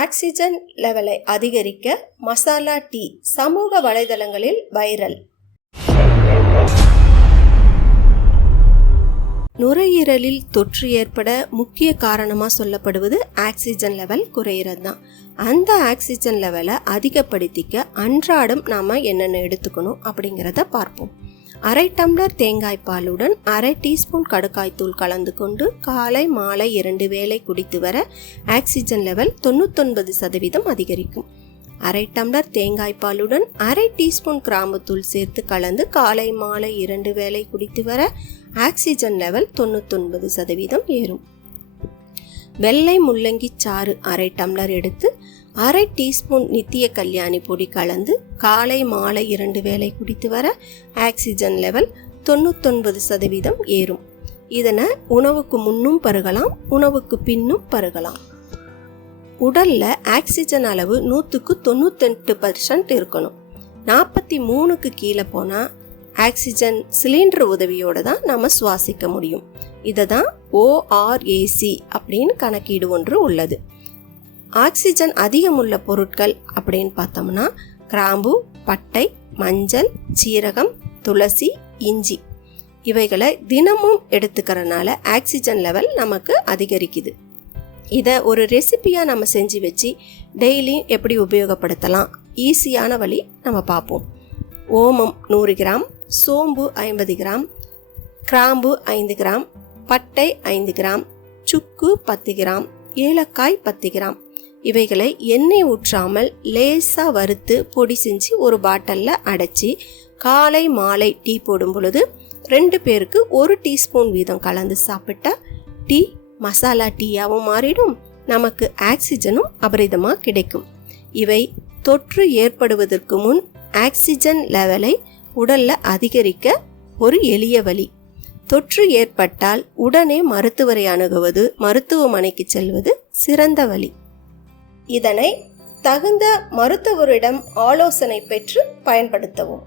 Oxygen லெவலை அதிகரிக்க masala tea சமூக வலைதளங்களில் வைரல். நுரையீரலில் தொற்று ஏற்பட முக்கிய காரணமாக சொல்லப்படுவது ஆக்சிஜன் லெவல் குறையிறது தான். அந்த ஆக்சிஜன் லெவலை அதிகப்படுத்திக்க அன்றாடம் நாம் என்னென்ன எடுத்துக்கணும் அப்படிங்கிறத பார்ப்போம். அரை டம்ளர் தேங்காய் பாலுடன் அரை டீஸ்பூன் கடுக்காய்த்தூள் கலந்து கொண்டு காலை மாலை 2 வேளை குடித்து வர ஆக்சிஜன் லெவல் 99% அதிகரிக்கும். அரை டம்ளர் தேங்காய் பாலுடன் அரை டீஸ்பூன் கிராம்புத்தூள் சேர்த்து கலந்து காலை மாலை 2 வேளை குடித்து வர ஆக்சிஜன் லெவல் 99% ஏறும். வெள்ளை முள்ளங்கி சாறு அரை டம்ளர் எடுத்து அரை டீஸ்பூன் நித்திய கல்யாணி பொடி கலந்து காலை மாலை 2 வேளை குடித்து வர ஆக்சிஜன் லெவல் 99% ஏறும். இதனை உணவுக்கு முன்னும் பருகலாம், உணவுக்கு பின்னும் பருகலாம். உடல்ல ஆக்சிஜன் அளவு 100க்கு 98% இருக்கணும். 43க்கு கீழே போனால் ஆக்சிஜன் சிலிண்டர் உதவியோடு தான் நம்ம சுவாசிக்க முடியும். இதை தான் ORAC அப்படின்னு கணக்கீடு ஒன்று உள்ளது. ஆக்சிஜன் அதிகமுள்ள பொருட்கள் அப்படின்னு பார்த்தோம்னா கிராம்பு, பட்டை, மஞ்சள், சீரகம், துளசி, இஞ்சி இவைகளை தினமும் எடுத்துக்கிறனால ஆக்சிஜன் லெவல் நமக்கு அதிகரிக்குது. இதை ஒரு ரெசிபியாக நம்ம செஞ்சு வச்சு டெய்லி எப்படி உபயோகப்படுத்தலாம், ஈஸியான வழி நம்ம பார்ப்போம். ஓமம் 100 கிராம், சோம்பு 50 கிராம், கிராம்பு 5 கிராம், பட்டை 5 கிராம், சுக்கு 10 கிராம், ஏலக்காய் 10 கிராம் இவைகளை எண்ணெய் ஊற்றாமல் லேசாக வறுத்து பொடி செஞ்சு ஒரு பாட்டிலில் அடைச்சி காலை மாலை டீ போடும் பொழுது 2 பேருக்கு 1 டீஸ்பூன் வீதம் கலந்து சாப்பிட்டா டீ மசாலா டீயாகவும் மாறிடும், நமக்கு ஆக்சிஜனும் அபரிதமாக கிடைக்கும். இவை தொற்று ஏற்படுவதற்கு முன் ஆக்சிஜன் லெவலை உடல்ல அதிகரிக்க ஒரு எளிய வழி. தொற்று ஏற்பட்டால் உடனே மருத்துவரை அணுகுவது, மருத்துவமனைக்கு செல்வது சிறந்த வழி. இதனை தகுந்த மருத்துவரிடம் ஆலோசனை பெற்று பயன்படுத்தவும்.